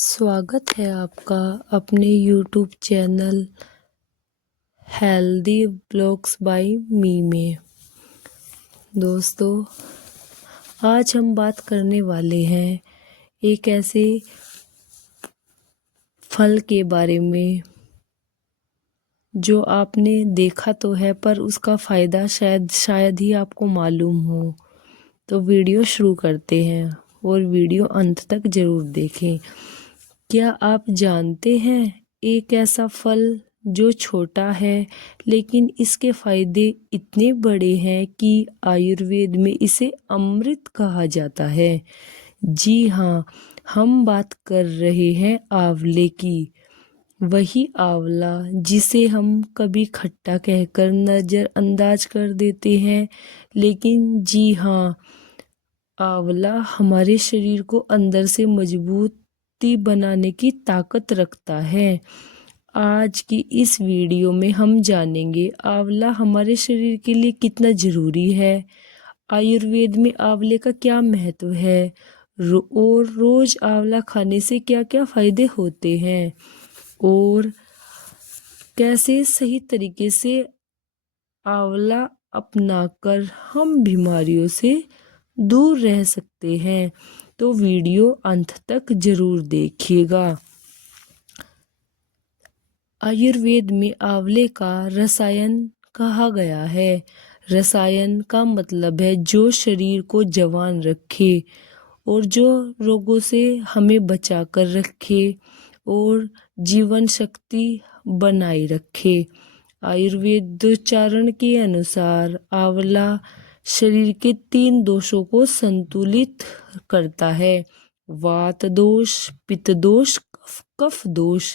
स्वागत है आपका अपने YouTube channel healthy blogs by me में। दोस्तों, आज हम बात करने वाले हैं एक ऐसे फल के बारे में जो आपने देखा तो है पर उसका फ़ायदा शायद ही आपको मालूम हो। तो वीडियो शुरू करते हैं और वीडियो अंत तक ज़रूर देखें। क्या आप जानते हैं एक ऐसा फल जो छोटा है लेकिन इसके फायदे इतने बड़े हैं कि आयुर्वेद में इसे अमृत कहा जाता है। जी हाँ, हम बात कर रहे हैं आंवले की। वही आंवला जिसे हम कभी खट्टा कहकर नज़रअंदाज कर देते हैं, लेकिन जी हाँ, आंवला हमारे शरीर को अंदर से मजबूती बनाने की ताकत रखता है। आज की इस वीडियो में हम जानेंगे आंवला हमारे शरीर के लिए कितना जरूरी है, आयुर्वेद में आंवले का क्या महत्व है, और रोज आंवला खाने से क्या क्या फायदे होते हैं, और कैसे सही तरीके से आंवला अपनाकर हम बीमारियों से दूर रह सकते हैं। तो वीडियो अंत तक जरूर देखिएगा। आयुर्वेद में आंवले का रसायन कहा गया है। रसायन का मतलब है जो शरीर को जवान रखे और जो रोगों से हमें बचा कर रखे और जीवन शक्ति बनाए रखे। आयुर्वेदोच्चारण के अनुसार आंवला शरीर के 3 दोषों को संतुलित करता है: वात दोष, पित्त दोष, कफ दोष।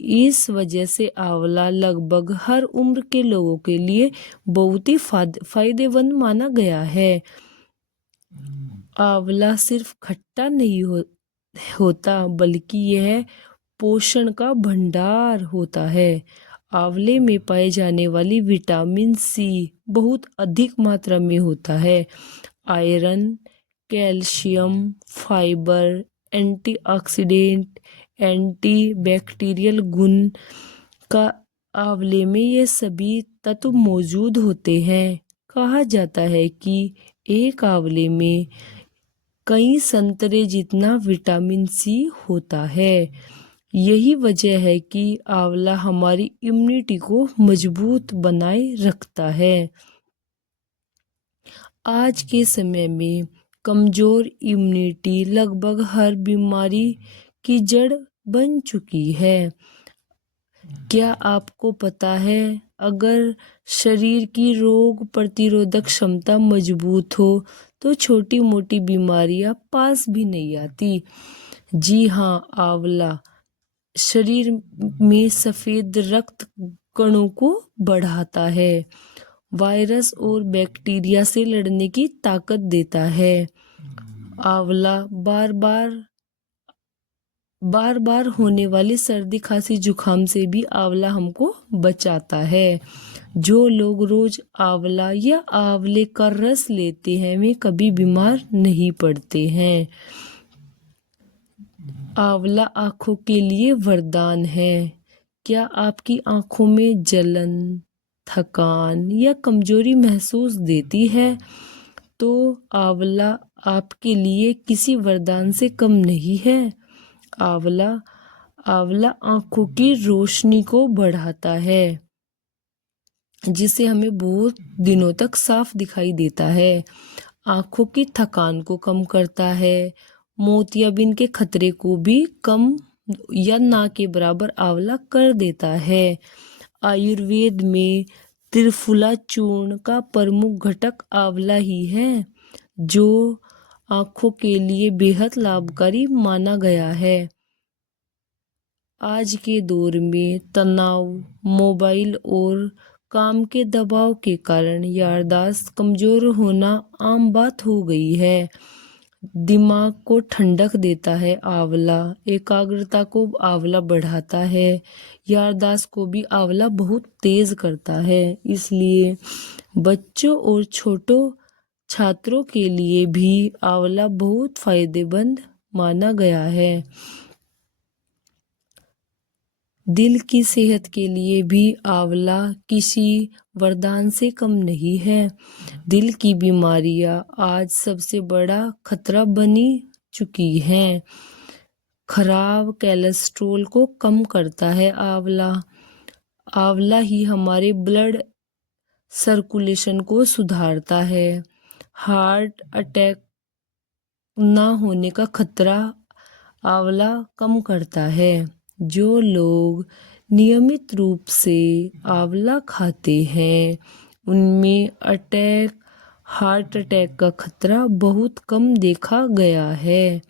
इस वजह से आंवला लगभग हर उम्र के लोगों के लिए बहुत ही फायदेमंद माना गया है। आंवला सिर्फ खट्टा नहीं होता बल्कि यह पोषण का भंडार होता है। आंवले में पाए जाने वाली विटामिन सी बहुत अधिक मात्रा में होता है। Iron, calcium, fibre, antioxidant, antibacterial गुण का आंवले में ये सभी तत्व मौजूद होते हैं। कहा जाता है कि एक आंवले में कई संतरे जितना विटामिन सी होता है। यही वजह है कि आंवला हमारी इम्यूनिटी को मजबूत बनाए रखता है। आज के समय में कमजोर इम्यूनिटी लगभग हर बीमारी की जड़ बन चुकी है। क्या आपको पता है अगर शरीर की रोग प्रतिरोधक क्षमता मजबूत हो तो छोटी मोटी बीमारियां पास भी नहीं आती। जी हाँ, आंवला शरीर में सफेद रक्त कणों को बढ़ाता है, वायरस और बैक्टीरिया से लड़ने की ताकत देता है। आंवला बार बार होने वाली सर्दी खांसी जुकाम से भी आंवला हमको बचाता है। जो लोग रोज आंवला या आंवले का रस लेते हैं वे कभी बीमार नहीं पड़ते हैं। आंवला आंखों के लिए वरदान है। क्या आपकी आंखों में जलन, थकान या कमजोरी महसूस देती है तो आंवला आपके लिए किसी वरदान से कम नहीं है। आंवला आंखों की रोशनी को बढ़ाता है जिससे हमें बहुत दिनों तक साफ दिखाई देता है। आंखों की थकान को कम करता है। मोतियाबिंद के खतरे को भी कम या ना के बराबर आंवला कर देता है। आयुर्वेद में त्रिफला चूर्ण का प्रमुख घटक आंवला ही है जो आंखों के लिए बेहद लाभकारी माना गया है। आज के दौर में तनाव, मोबाइल और काम के दबाव के कारण याददाश्त कमजोर होना आम बात हो गई है। दिमाग को ठंडक देता है आंवला, एकाग्रता को आंवला बढ़ाता है, याददाश्त को भी आंवला बहुत तेज करता है। इसलिए बच्चों और छोटों छात्रों के लिए भी आंवला बहुत फायदेमंद माना गया है। दिल की सेहत के लिए भी आंवला किसी वरदान से कम नहीं है। दिल की बीमारियां आज सबसे बड़ा खतरा बनी चुकी हैं। खराब कोलेस्ट्रॉल को कम करता है आंवला। आंवला ही हमारे ब्लड सर्कुलेशन को सुधारता है। हार्ट अटैक ना होने का खतरा आंवला कम करता है। जो लोग नियमित रूप से आंवला खाते हैं उनमें हार्ट अटैक का खतरा बहुत कम देखा गया है।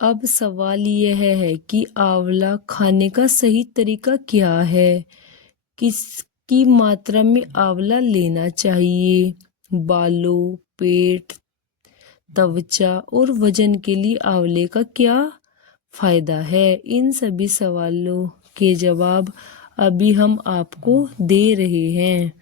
अब सवाल यह है कि आंवला खाने का सही तरीका क्या है। किसकी मात्रा में आंवला लेना चाहिए। बालों, पेट, त्वचा और वजन के लिए आंवले का क्या फायदा है। इन सभी सवालों के जवाब अभी हम आपको दे रहे हैं।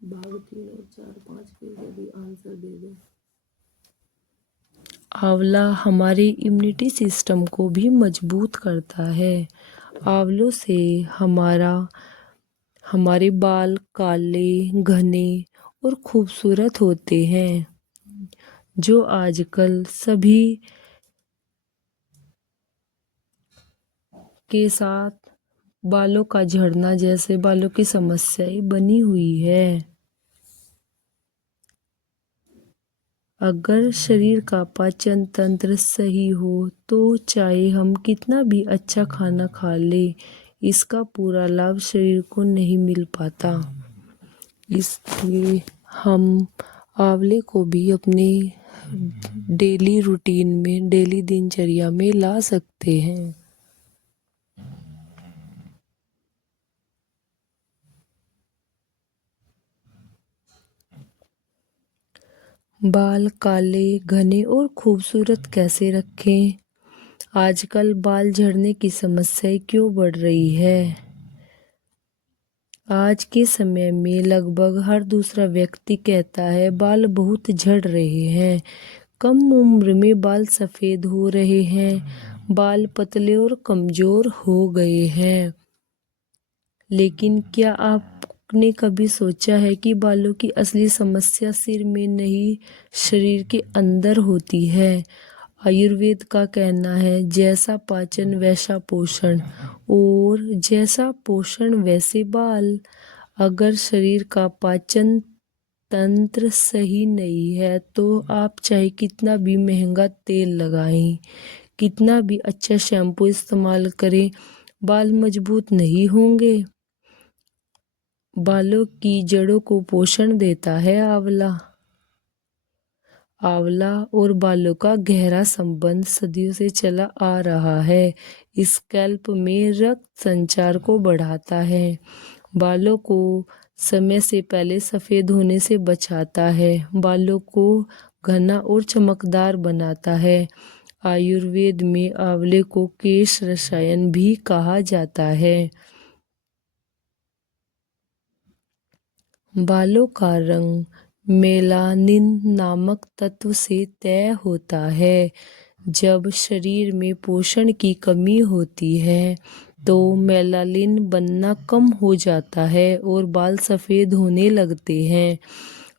भाग 3 और 4, 5 के सभी आंसर दे दें। आंवला हमारे इम्यूनिटी सिस्टम को भी मजबूत करता है। आंवलों से हमारे बाल काले, घने और खूबसूरत होते हैं। जो आजकल सभी के साथ बालों का झड़ना जैसे बालों की समस्याएं बनी हुई है। अगर शरीर का पाचन तंत्र सही हो तो चाहे हम कितना भी अच्छा खाना खा ले, इसका पूरा लाभ शरीर को नहीं मिल पाता। इसलिए हम आंवले को भी अपने डेली रूटीन में, डेली दिनचर्या में ला सकते हैं। बाल काले, घने और खूबसूरत कैसे रखें। आजकल बाल झड़ने की समस्या क्यों बढ़ रही है। आज के समय में लगभग हर दूसरा व्यक्ति कहता है बाल बहुत झड़ रहे हैं। कम उम्र में बाल सफ़ेद हो रहे हैं। बाल पतले और कमज़ोर हो गए हैं। लेकिन क्या आपने कभी सोचा है कि बालों की असली समस्या सिर में नहीं, शरीर के अंदर होती है। आयुर्वेद का कहना है जैसा पाचन वैसा पोषण, और जैसा पोषण वैसे बाल। अगर शरीर का पाचन तंत्र सही नहीं है तो आप चाहे कितना भी महंगा तेल लगाएं, कितना भी अच्छा शैम्पू इस्तेमाल करें, बाल मजबूत नहीं होंगे। बालों की जड़ों को पोषण देता है आंवला। आंवला और बालों का गहरा संबंध सदियों से चला आ रहा है। स्कैल्प में रक्त संचार को बढ़ाता है। बालों को समय से पहले सफ़ेद होने से बचाता है। बालों को घना और चमकदार बनाता है। आयुर्वेद में आंवले को केश रसायन भी कहा जाता है। बालों का रंग मेलानिन नामक तत्व से तय होता है। जब शरीर में पोषण की कमी होती है तो मेलानिन बनना कम हो जाता है और बाल सफ़ेद होने लगते हैं।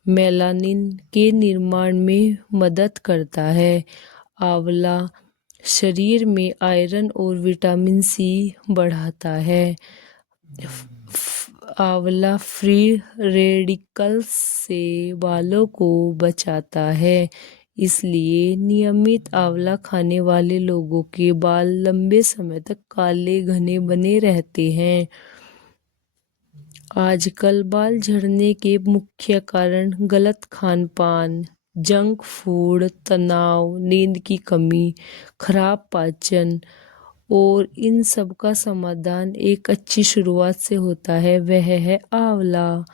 मेलानिन के निर्माण में मदद करता है। आंवला शरीर में आयरन और विटामिन सी बढ़ाता है। आंवला फ्री रेडिकल्स से बालों को बचाता है। इसलिए नियमित आंवला खाने वाले लोगों के बाल लंबे समय तक काले घने बने रहते हैं। आजकल बाल झड़ने के मुख्य कारण गलत खान पान, जंक फूड, तनाव, नींद की कमी, खराब पाचन, और इन सब का समाधान एक अच्छी शुरुआत से होता है, वह है आंवला।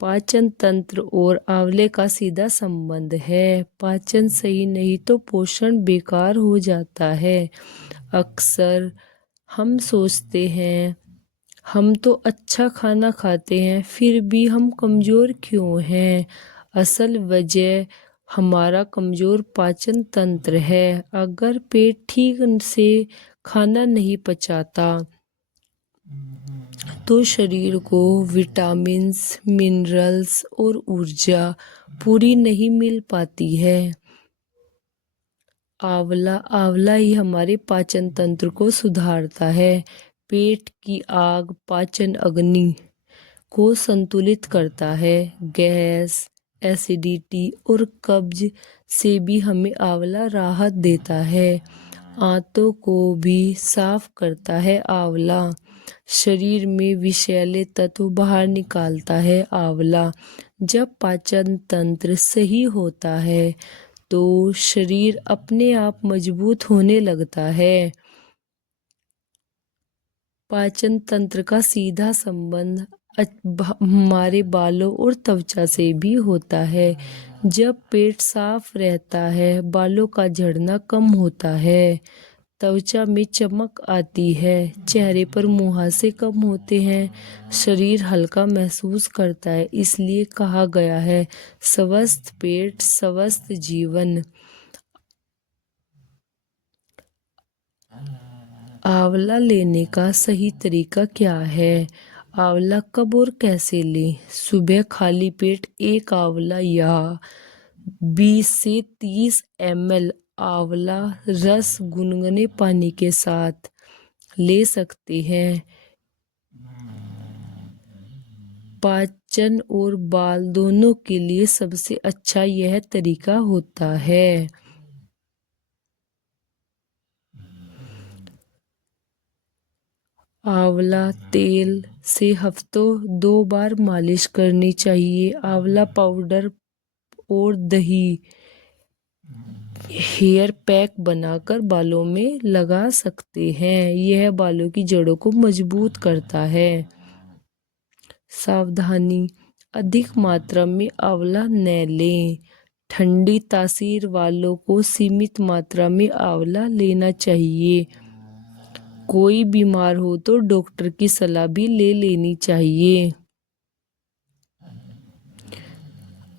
पाचन तंत्र और आंवले का सीधा संबंध है। पाचन सही नहीं तो पोषण बेकार हो जाता है। अक्सर हम सोचते हैं हम तो अच्छा खाना खाते हैं फिर भी हम कमज़ोर क्यों हैं। असल वजह हमारा कमजोर पाचन तंत्र है। अगर पेट ठीक से खाना नहीं पचाता तो शरीर को विटामिन्स, मिनरल्स और ऊर्जा पूरी नहीं मिल पाती है। आंवला ही हमारे पाचन तंत्र को सुधारता है। पेट की आग पाचन अग्नि को संतुलित करता है। गैस, एसिडिटी और कब्ज से भी हमें आंवला राहत देता है। आंतों को भी साफ करता है आंवला। शरीर में विषैले तत्व बाहर निकालता है आंवला। जब पाचन तंत्र सही होता है तो शरीर अपने आप मजबूत होने लगता है। पाचन तंत्र का सीधा संबंध हमारे बालों और त्वचा से भी होता है। जब पेट साफ रहता है बालों का झड़ना कम होता है, त्वचा में चमक आती है, चेहरे पर मुहासे कम होते हैं, शरीर हल्का महसूस करता है। इसलिए कहा गया है, स्वस्थ पेट स्वस्थ जीवन। आंवला लेने का सही तरीका क्या है? आंवला कब और कैसे लें? सुबह खाली पेट एक आंवला या 20 से 30 ml आंवला रस गुनगुने पानी के साथ ले सकते हैं। पाचन और बाल दोनों के लिए सबसे अच्छा यह तरीका होता है। आंवला तेल से हफ्तों 2 बार मालिश करनी चाहिए। आंवला पाउडर और दही हेयर पैक बनाकर बालों में लगा सकते हैं। यह बालों की जड़ों को मजबूत करता है। सावधानी, अधिक मात्रा में आंवला न लें। ठंडी तासीर वालों को सीमित मात्रा में आंवला लेना चाहिए। कोई बीमार हो तो डॉक्टर की सलाह भी ले लेनी चाहिए।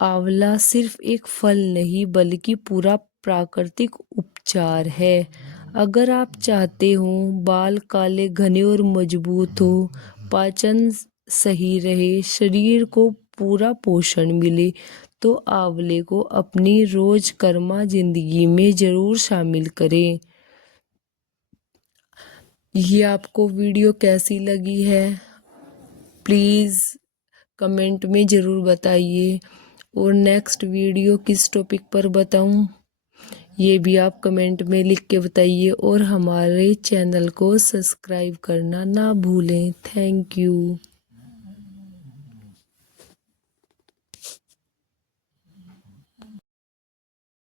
आंवला सिर्फ एक फल नहीं बल्कि पूरा प्राकृतिक उपचार है। अगर आप चाहते हो बाल काले, घने और मजबूत हो, पाचन सही रहे, शरीर को पूरा पोषण मिले, तो आंवले को अपनी रोजमर्रा जिंदगी में जरूर शामिल करें। ये आपको वीडियो कैसी लगी है प्लीज़ कमेंट में ज़रूर बताइए। और नेक्स्ट वीडियो किस टॉपिक पर बताऊं ये भी आप कमेंट में लिख के बताइए। और हमारे चैनल को सब्सक्राइब करना ना भूलें। Thank you.